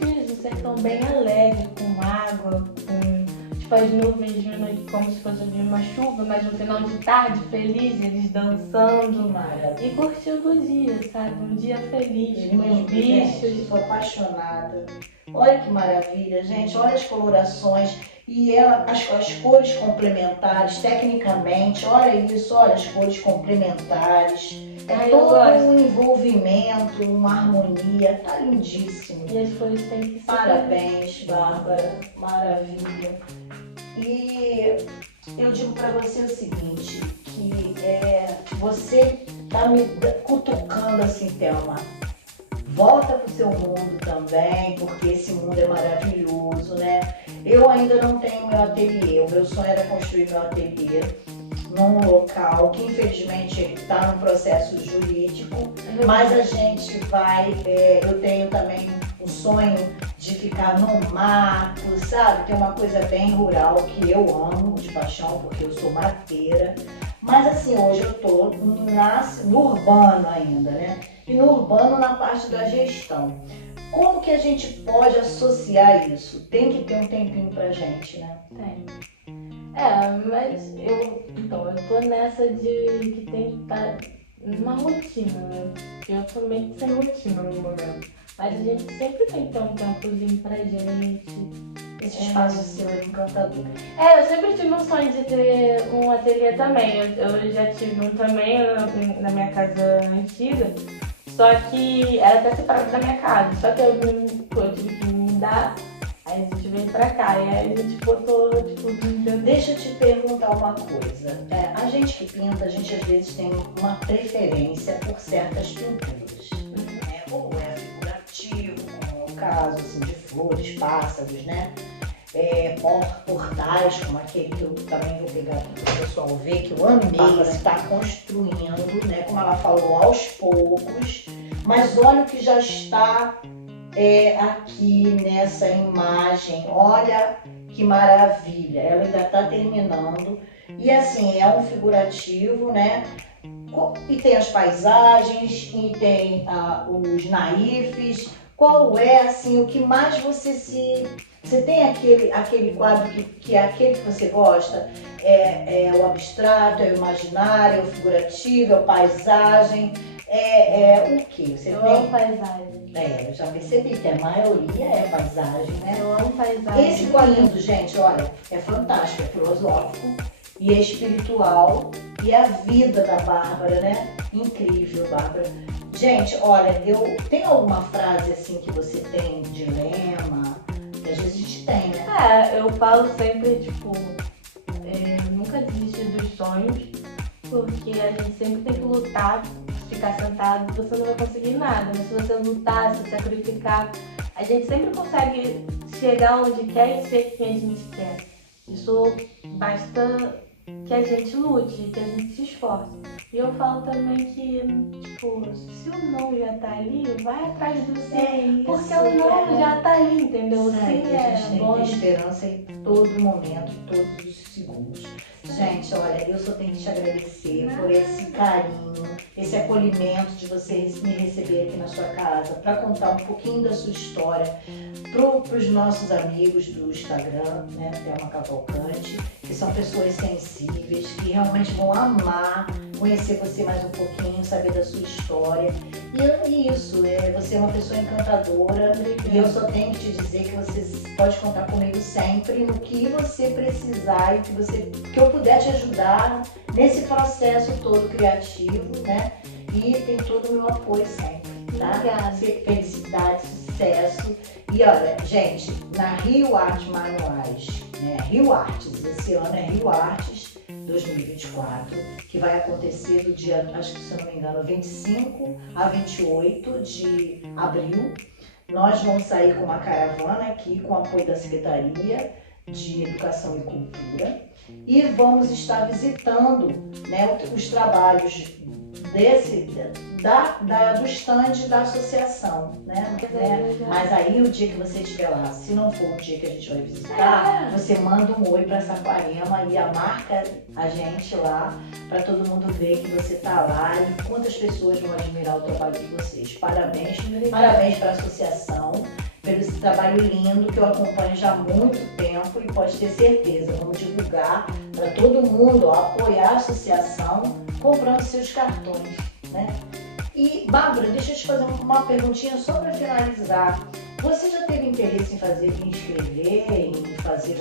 fiz um sertão bem alegre, com água, com tipo as nuvens vindo como se fosse vir uma chuva, mas no final de tarde, feliz, eles dançando Maravilha. e curtindo o dia, sabe? Um dia feliz, com os Gente, bichos. sou apaixonada. Olha que maravilha, gente. Olha as colorações e as cores complementares, tecnicamente. Olha isso, olha as cores complementares. É Ai, eu todo gosto. um envolvimento, uma harmonia. Tá lindíssimo. E as cores têm que ser. Parabéns, Bárbara. Maravilha. E eu digo pra você o seguinte, que você tá me cutucando assim, Thelma. Volta pro seu mundo também, porque esse mundo é maravilhoso, né? Eu ainda não tenho meu ateliê. O meu sonho era construir meu ateliê num local que infelizmente está no processo jurídico, mas a gente vai, eu tenho também o sonho de ficar no mato, sabe? Tem uma coisa bem rural que eu amo de paixão, porque eu sou mateira. Mas assim, hoje eu tô no urbano ainda, né? E no urbano na parte da gestão. Como que a gente pode associar isso? Tem que ter um tempinho pra gente, né? Tem. Mas eu tô nessa de que tem que estar numa rotina, né? Eu tô meio que sem rotina no momento. Mas a gente sempre tem que ter um tempozinho pra gente. Esse espaço seu é encantador. Eu sempre tive um sonho de ter um ateliê também. Eu já tive um também na minha casa antiga, só que era até separado da minha casa. Só que eu tive que me mudar, aí a gente veio pra cá. E aí a gente botou, Deixa eu te perguntar uma coisa. A gente que pinta, a gente às vezes tem uma preferência por certas pinturas. Né? Ou é figurativo, como no caso assim, de flores, pássaros, né? Portais, como aquele que eu também vou pegar aqui para o pessoal ver, que eu amei, está construindo, né? Como ela falou, aos poucos. Mas olha o que já está aqui nessa imagem. Olha que maravilha, ela ainda está terminando. E assim, é um figurativo, né? E tem as paisagens, e tem os naifes. Qual é, assim, o que mais Você tem aquele quadro que é aquele que você gosta? É o abstrato, é o imaginário, é o figurativo, é a paisagem? O que? Você eu tem? amo paisagem. Eu já percebi que a maioria é paisagem, né? Eu amo paisagem. Esse quadrinho, gente, olha, é fantástico, é filosófico e é espiritual e é a vida da Bárbara, né? Incrível, Bárbara. Gente, olha, tem alguma frase assim que você tem, dilema? Que às vezes a gente tem, né? Eu falo sempre, nunca desistir dos sonhos, porque a gente sempre tem que lutar. Ficar sentado, você não vai conseguir nada. Mas se você lutar, se sacrificar, a gente sempre consegue chegar onde quer e ser quem a gente quer. Isso basta que a gente lute, que a gente se esforce. E eu falo também que, se o não já tá ali, vai atrás do sim. Porque o não já tá ali, entendeu? O sim A gente tem bom. que ter esperança em todo momento, todos os segundos. Gente, olha, eu só tenho que te agradecer por esse carinho, esse acolhimento de você me receber aqui na sua casa para contar um pouquinho da sua história para os nossos amigos do Instagram, né, Thelma Cavalcante, que são pessoas sensíveis, que realmente vão amar conhecer você mais um pouquinho, saber da sua história. E isso, você é uma pessoa encantadora. Obrigada. E eu só tenho que te dizer que você pode contar comigo sempre no que você precisar e que eu puder te ajudar nesse processo todo criativo, né? E tem todo o meu apoio sempre. tá? Obrigada. Felicidade, sucesso. E olha, gente, na Rio Artes Manuais, né? Rio Artes, esse ano é Rio Artes 2024, que vai acontecer do dia, acho que se eu não me engano, 25 a 28 de abril. Nós vamos sair com uma caravana aqui, com o apoio da Secretaria de Educação e Cultura, e vamos estar visitando, né, os trabalhos do stand da associação, né? Mas aí o dia que você estiver lá, se não for o dia que a gente vai visitar, você manda um oi para Saquarema e marca a gente lá para todo mundo ver que você tá lá e quantas pessoas vão admirar o trabalho de vocês. Parabéns, parabéns para a associação pelo esse trabalho lindo que eu acompanho já há muito tempo e pode ter certeza, vamos divulgar para todo mundo, apoiar a associação comprando seus cartões, né? E, Bárbara, deixa eu te fazer uma perguntinha só para finalizar. Você já teve interesse em escrever, em fazer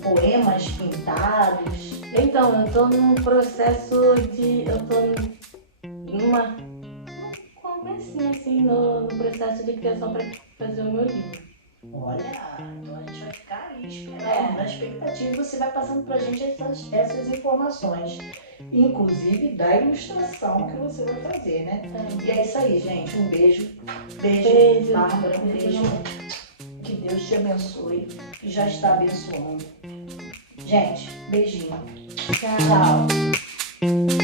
poemas pintados? Então, eu tô num processo de... Eu tô numa... comecinho assim no processo de criação para fazer o meu livro. Olha, então a gente vai ficar aí esperando, na expectativa, e você vai passando pra gente essas informações, inclusive da ilustração que você vai fazer, né? E é isso aí, gente. Um beijo. Beijo, Bárbara. Um beijo. Que Deus te abençoe, que já está abençoando. Gente, beijinho. Tchau. Tchau.